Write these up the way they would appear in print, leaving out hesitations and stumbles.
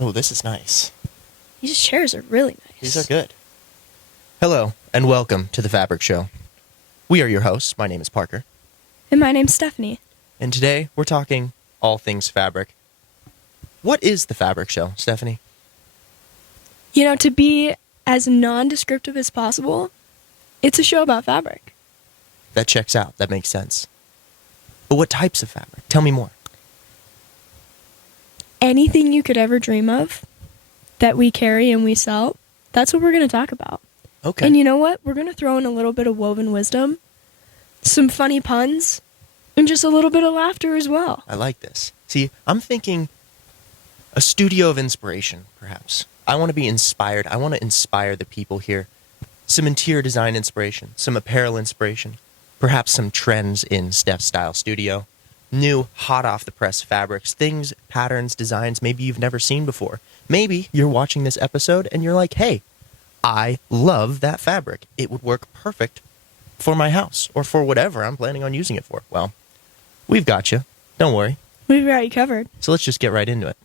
Oh, this is nice. These chairs are really nice. These are good. Hello, and welcome to The Fabric Show. We are your hosts. My name is Parker. And my name's Stephanie. And today, we're talking all things fabric. What is The Fabric Show, Stephanie? You know, to be as non-descriptive as possible, it's a show about fabric. That checks out. That makes sense. But what types of fabric? Tell me more. Anything you could ever dream of that we carry and we sell, that's what we're going to talk about. Okay. And you know what? We're going to throw in a little bit of woven wisdom, some funny puns, and just a little bit of laughter as well. I like this. See, I'm thinking a studio of inspiration, perhaps. I want to be inspired. I want to inspire the people here. Some interior design inspiration, some apparel inspiration, perhaps some trends in Steph's style studio, new hot off the press fabrics, things, patterns, designs maybe you've never seen before. Maybe you're watching this episode and you're like, hey, I love that fabric. It would work perfect for my house or for whatever I'm planning on using it for. Well, we've got you. Don't worry. We've got you covered. So let's just get right into it.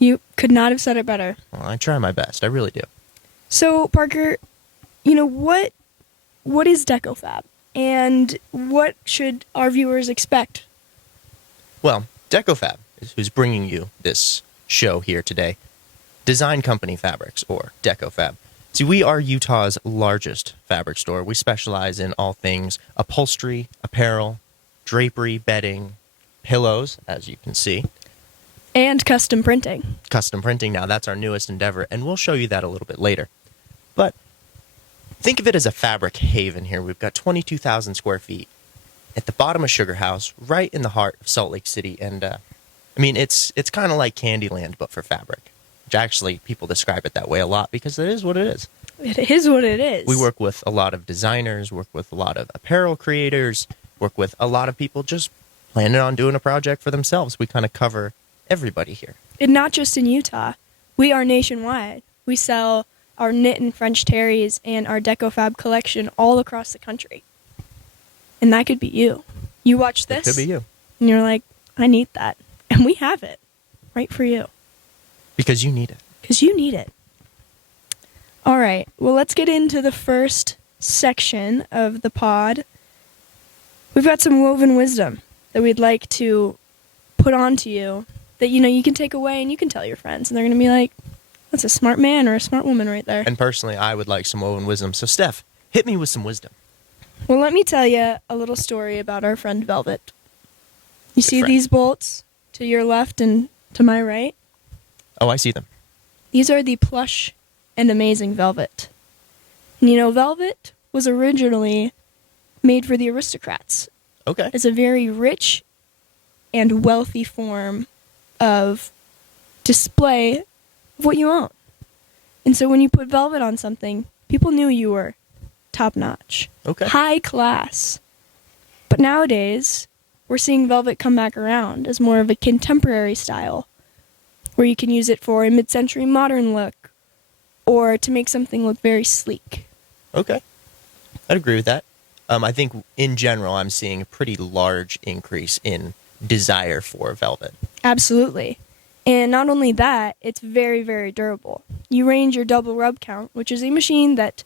You could not have said it better. Well, I try my best. I really do. So, Parker, you know, what is DecoFab? And what should our viewers expect? Well, DecoFab is who's bringing you this show here today. Design Company Fabrics, or DecoFab. See, we are Utah's largest fabric store. We specialize in all things upholstery, apparel, drapery, bedding, pillows, as you can see. And custom printing. Custom printing, now that's our newest endeavor, and we'll show you that a little bit later. But think of it as a fabric haven here. We've got 22,000 square feet at the bottom of Sugar House, right in the heart of Salt Lake City. And, it's kind of like Candyland, but for fabric. Which actually, people describe it that way a lot because it is what it is. It is what it is. We work with a lot of designers, work with a lot of apparel creators, work with a lot of people just planning on doing a project for themselves. We kind of cover everybody here. And not just in Utah. We are nationwide. We sell our knit and French terries and our DecoFab collection all across the country. And that could be you. You watch this. It could be you. And you're like, I need that. And we have it. Right for you. Because you need it. Because you need it. All right. Well, let's get into the first section of the pod. We've got some woven wisdom that we'd like to put onto you that, you know, you can take away and you can tell your friends. And they're going to be like, that's a smart man or a smart woman right there. And personally, I would like some woven wisdom. So, Steph, hit me with some wisdom. Well, let me tell you a little story about our friend Velvet. You see these bolts to your left and to my right? Oh, I see them. These are the plush and amazing velvet. And you know, velvet was originally made for the aristocrats. Okay. It's a very rich and wealthy form of display of what you own. And so when you put velvet on something, people knew you were top notch. Okay. High class. But nowadays, we're seeing velvet come back around as more of a contemporary style, where you can use it for a mid-century modern look or to make something look very sleek. Okay. I'd agree with that. I think in general, I'm seeing a pretty large increase in desire for velvet. Absolutely. And not only that, it's very, very durable. You range your double rub count, which is a machine that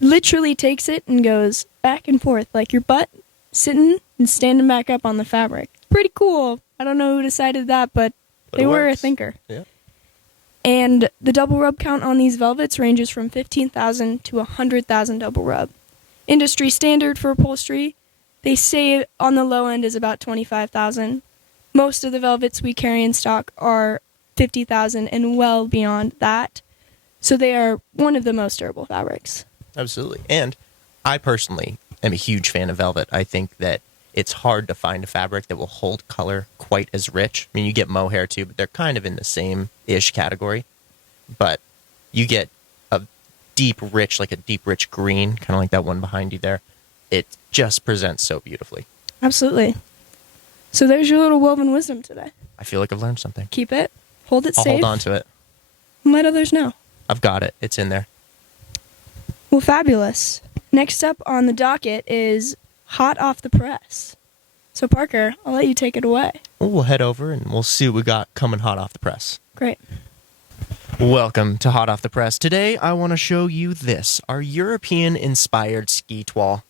literally takes it and goes back and forth like your butt sitting and standing back up on the fabric. Pretty cool. I don't know who decided that, but they were a thinker. Yeah. And the double rub count on these velvets ranges from 15,000 to 100,000 double rub. Industry standard for upholstery, they say on the low end is about 25,000. Most of the velvets we carry in stock are 50,000 and well beyond that. So they are one of the most durable fabrics. Absolutely. And I personally am a huge fan of velvet. I think that it's hard to find a fabric that will hold color quite as rich. I mean, you get mohair too, but they're kind of in the same-ish category. But you get a deep, rich green, kind of like that one behind you there. It just presents so beautifully. Absolutely. So there's your little woven wisdom today. I feel like I've learned something. Keep it. Hold it I'll safe. hold on to it. And let others know. I've got it. It's in there. Well, fabulous. Next up on the docket is hot off the press. So Parker, I'll let you take it away. We'll head over and we'll see what we got coming hot off the press. Great. Welcome to Hot Off the Press. Today I want to show you this, our European-inspired ski toile.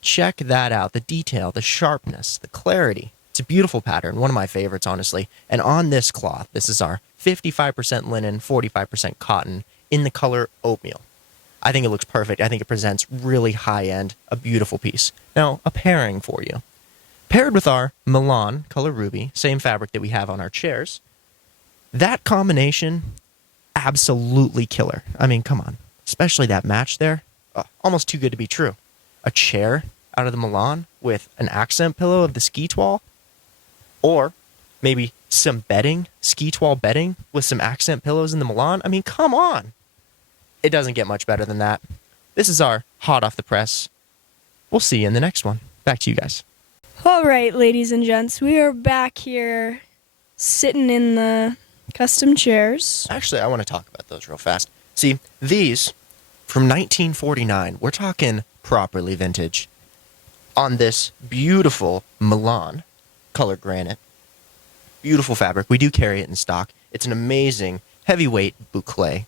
Check that out, the detail, the sharpness, the clarity. It's a beautiful pattern, one of my favorites, honestly. And on this cloth, this is our 55% linen, 45% cotton in the color oatmeal. I think it looks perfect. I think it presents really high-end, a beautiful piece. Now, a pairing for you. Paired with our Milan color ruby, same fabric that we have on our chairs, that combination, absolutely killer. I mean, come on. Especially that match there. Almost too good to be true. A chair out of the Milan with an accent pillow of the ski toile. Or maybe some bedding, ski toile bedding with some accent pillows in the Milan. I mean, come on. It doesn't get much better than that. This is our Hot Off the Press. We'll see you in the next one. Back to you guys. All right, ladies and gents, we are back here sitting in the custom chairs. Actually, I want to talk about those real fast. See, these from 1949, we're talking properly vintage, on this beautiful Milan color granite. Beautiful fabric. We do carry it in stock. It's an amazing heavyweight boucle.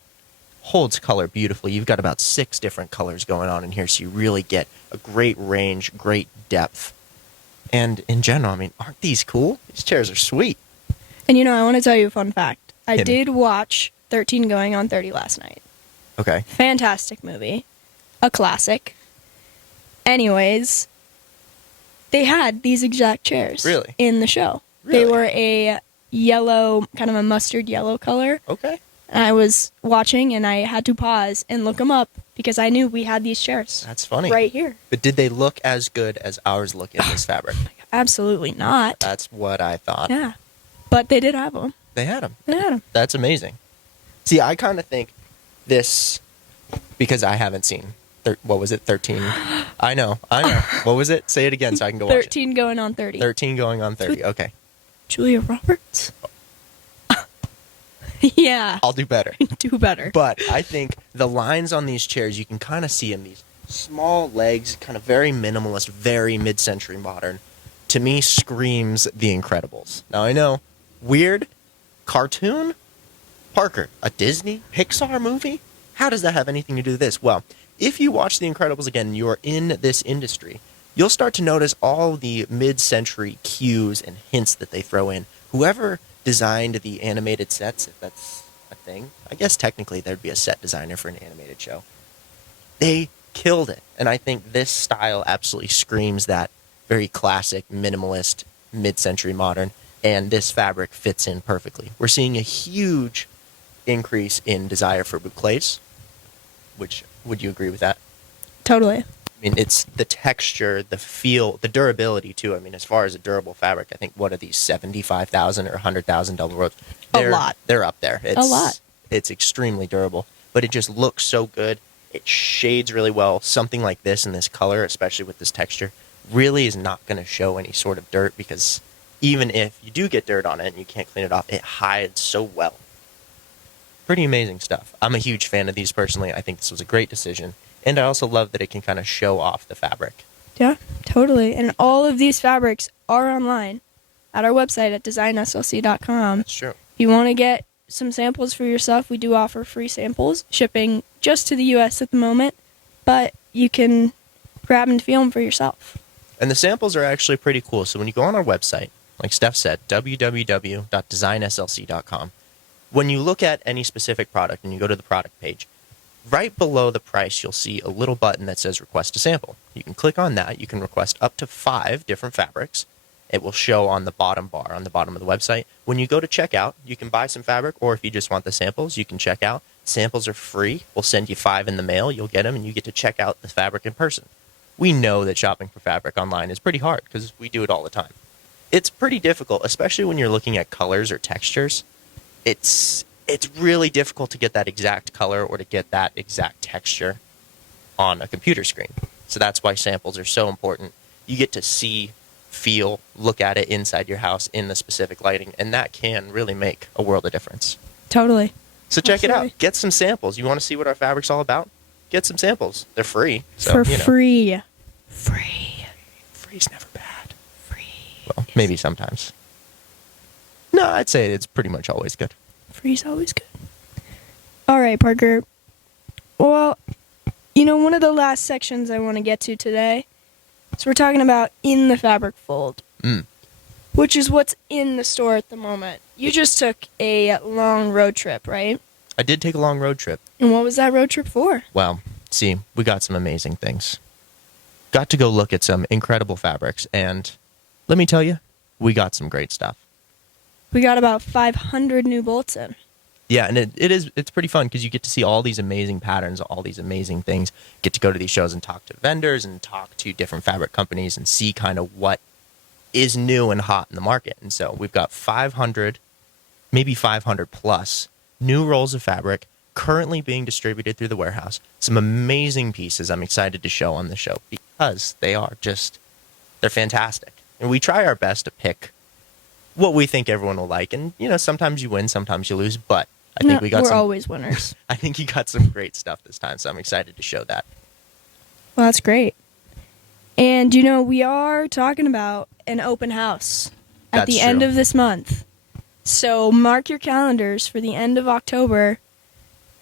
Holds color beautifully. You've got about 6 different colors going on in here, so you really get a great range, great depth. And in general, I mean, aren't these cool? These chairs are sweet. And I want to tell you a fun fact. I Hit me. did watch 13 Going on 30 last night. Okay. Fantastic movie. A classic. Anyways, they had these exact chairs. Really? In the show. Really? They were a yellow, kind of a mustard yellow color. Okay. And I was watching and I had to pause and look them up because I knew we had these chairs. That's funny. Right here. But did they look as good as ours look in this fabric? Absolutely not. That's what I thought. Yeah. But they did have them. They had them. They had them. That's amazing. See, I kind of think this, because I haven't seen, what was it, 13? I know. What was it? Say it again so I can go watch it. 13 Going on 30. 13 Going on 30. Okay. Julia Roberts? Yeah. I'll do better. Do better. But I think the lines on these chairs, you can kind of see them, these small legs, kind of very minimalist, very mid-century modern. To me, screams The Incredibles. Now, I know, weird, cartoon? Parker, a Disney, Pixar movie? How does that have anything to do with this? Well, if you watch The Incredibles again and you're in this industry, you'll start to notice all the mid-century cues and hints that they throw in. Whoever designed the animated sets, if that's a thing, I guess technically there'd be a set designer for an animated show. They killed it. And I think this style absolutely screams that very classic, minimalist, mid-century modern, and this fabric fits in perfectly. We're seeing a huge increase in desire for boucles, which, would you agree with that? Totally. I mean, it's the texture, the feel, the durability, too. I mean, as far as a durable fabric, I think, what are these, 75,000 or 100,000 double roads? A lot. They're up there. A lot. It's extremely durable, but it just looks so good. It shades really well. Something like this in this color, especially with this texture, really is not going to show any sort of dirt, because even if you do get dirt on it and you can't clean it off, it hides so well. Pretty amazing stuff. I'm a huge fan of these personally. I think this was a great decision. And I also love that it can kind of show off the fabric. Yeah, totally. And all of these fabrics are online at our website at designslc.com. That's true. If you want to get some samples for yourself, we do offer free samples, shipping just to the U.S. at the moment, but you can grab and feel them for yourself. And the samples are actually pretty cool. So when you go on our website, like Steph said, www.designslc.com, when you look at any specific product and you go to the product page, right below the price, you'll see a little button that says Request a Sample. You can click on that. You can request up to 5 different fabrics. It will show on the bottom bar, on the bottom of the website. When you go to checkout, you can buy some fabric, or if you just want the samples, you can check out. Samples are free. We'll send you 5 in the mail. You'll get them, and you get to check out the fabric in person. We know that shopping for fabric online is pretty hard because we do it all the time. It's pretty difficult, especially when you're looking at colors or textures. It's really difficult to get that exact color or to get that exact texture on a computer screen. So that's why samples are so important. You get to see, feel, look at it inside your house in the specific lighting, and that can really make a world of difference. Totally. So check it Absolutely. out. Get some samples. You want to see what our fabric's all about? Get some samples. They're free. So, For you know. free. Free. Free's never bad. Free. Maybe sometimes. No, I'd say it's pretty much always good. Free's always good. All right, Parker. Well, one of the last sections I want to get to today, so we're talking about in the fabric fold, which is what's in the store at the moment. You just took a long road trip, right? I did take a long road trip. And what was that road trip for? Well, see, we got some amazing things. Got to go look at some incredible fabrics, and let me tell you, we got some great stuff. We got about 500 new bolts in. Yeah, and it's pretty fun because you get to see all these amazing patterns, all these amazing things. Get to go to these shows and talk to vendors and talk to different fabric companies and see kind of what is new and hot in the market. And so we've got 500, maybe 500 plus new rolls of fabric currently being distributed through the warehouse. Some amazing pieces I'm excited to show on the show because they're fantastic. And we try our best to pick what we think everyone will like. And, sometimes you win, sometimes you lose, but I think we're always winners. I think you got some great stuff this time, so I'm excited to show that. Well, that's great. And, we are talking about an open house at the end of this month. So mark your calendars for the end of October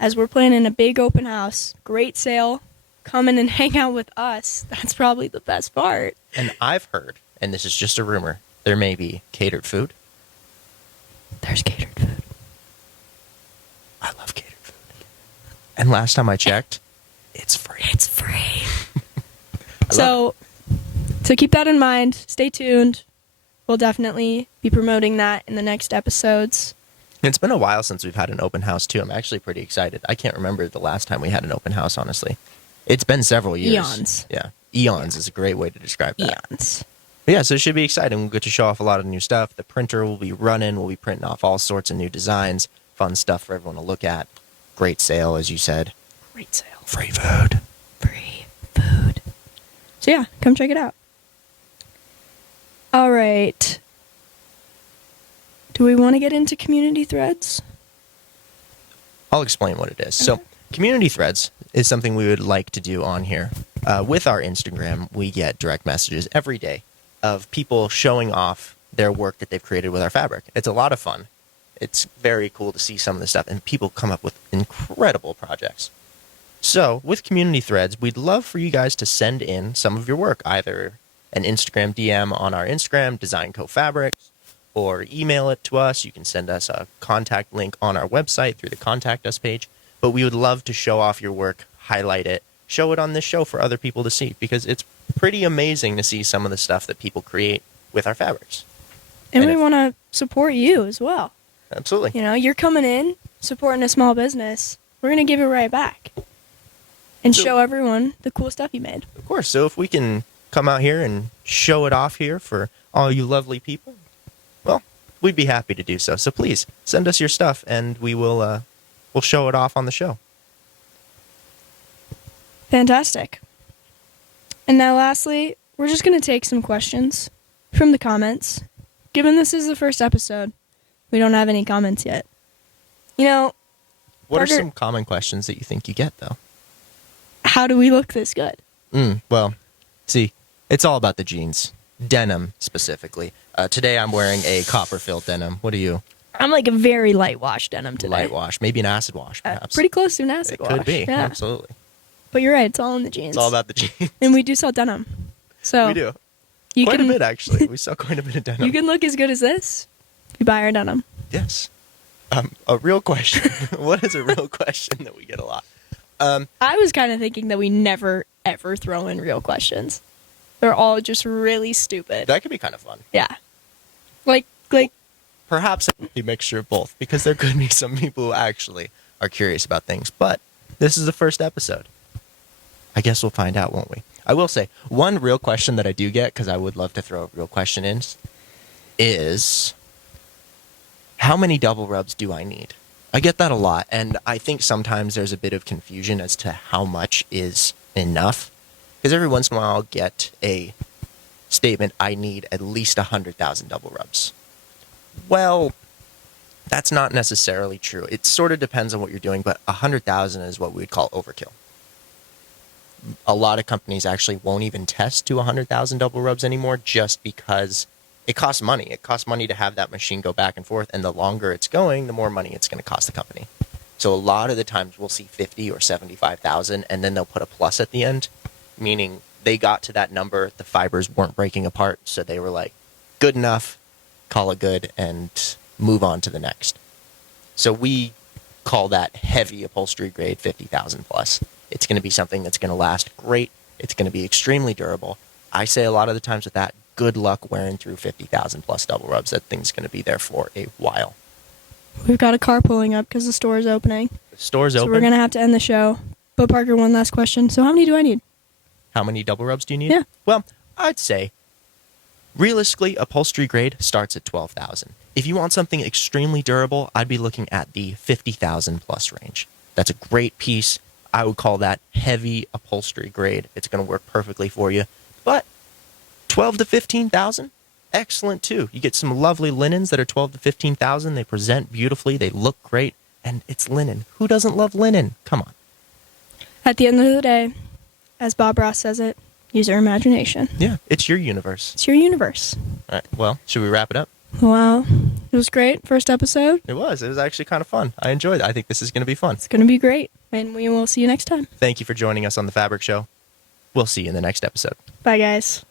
as we're planning a big open house. Great sale. Come in and hang out with us. That's probably the best part. And I've heard, and this is just a rumor, there may be catered food. There's catered food. I love catered food. And last time I checked, it's free. It's free. So keep that in mind. Stay tuned. We'll definitely be promoting that in the next episodes. It's been a while since we've had an open house, too. I'm actually pretty excited. I can't remember the last time we had an open house, honestly. It's been several years. Eons. Yeah. Eons is a great way to describe that. Eons. But yeah, so it should be exciting. We'll get to show off a lot of new stuff. The printer will be running. We'll be printing off all sorts of new designs. Fun stuff for everyone to look at. Great sale, as you said. Great sale. Free food. Free food. So yeah, come check it out. All right. Do we want to get into community threads? I'll explain what it is. So community threads is something we would like to do on here. With our Instagram, we get direct messages every day of people showing off their work that they've created with our fabric. It's a lot of fun. It's very cool to see some of the stuff, and people come up with incredible projects. So with community threads, we'd love for you guys to send in some of your work, either an Instagram DM on our Instagram, Design Co Fabrics, or email it to us. You can send us a contact link on our website through the Contact Us page. But we would love to show off your work, highlight it, show it on this show for other people to see, because it's pretty amazing to see some of the stuff that people create with our fabrics. And we want to support you as well. Absolutely. You're coming in, supporting a small business. We're going to give it right back and show everyone the cool stuff you made. Of course. So if we can come out here and show it off here for all you lovely people, well, we'd be happy to do so. So please send us your stuff, and we'll show it off on the show. Fantastic. And now lastly, we're just going to take some questions from the comments. Given this is the first episode, we don't have any comments yet. What are some common questions that you think you get, though? How do we look this good? Well, see, it's all about the jeans. Denim, specifically. Today I'm wearing a copper-filled denim. What are you? I'm like a very light wash denim today. Light wash. Maybe an acid wash, perhaps. Pretty close to an acid wash. It could be, yeah. absolutely. But you're right, it's all in the jeans. It's all about the jeans. And we do sell denim. So we do. Quite a bit, actually. We sell quite a bit of denim. You can look as good as this if you buy our denim. Yes. A real question. What is a real question that we get a lot? I was kind of thinking that we never, ever throw in real questions. They're all just really stupid. That could be kind of fun. Yeah. Like. Perhaps a mixture of both, because there could be some people who actually are curious about things. But this is the first episode. I guess we'll find out, won't we? I will say, one real question that I do get, because I would love to throw a real question in, is how many double rubs do I need? I get that a lot, and I think sometimes there's a bit of confusion as to how much is enough. Because every once in a while I'll get a statement, I need at least 100,000 double rubs. Well, that's not necessarily true. It sort of depends on what you're doing, but 100,000 is what we would call overkill. A lot of companies actually won't even test to 100,000 double rubs anymore, just because it costs money. It costs money to have that machine go back and forth, and the longer it's going, the more money it's going to cost the company. So a lot of the times we'll see 50 or 75,000, and then they'll put a plus at the end, meaning they got to that number, the fibers weren't breaking apart, so they were like, good enough, call it good, and move on to the next. So we call that heavy upholstery grade 50,000 plus. It's going to be something that's going to last great. It's going to be extremely durable. I say a lot of the times with that, good luck wearing through 50,000 plus double rubs. That thing's going to be there for a while. We've got a car pulling up because the store is opening. The store's So open. we're going to have to end the show. But Parker, one last question. So how many do I need? How many double rubs do you need? Yeah. Well, I'd say realistically, upholstery grade starts at 12,000. If you want something extremely durable, I'd be looking at the 50,000 plus range. That's a great piece. I would call that heavy upholstery grade. It's going to work perfectly for you. But 12 to 15,000, excellent too. You get some lovely linens that are 12 to 15,000. They present beautifully. They look great. And it's linen. Who doesn't love linen? Come on. At the end of the day, as Bob Ross says it, use your imagination. Yeah, it's your universe. It's your universe. All right, well, should we wrap it up? Wow. It was great. First episode. It was. It was actually kind of fun. I enjoyed it. I think this is going to be fun. It's going to be great. And we will see you next time. Thank you for joining us on The Fabric Show. We'll see you in the next episode. Bye, guys.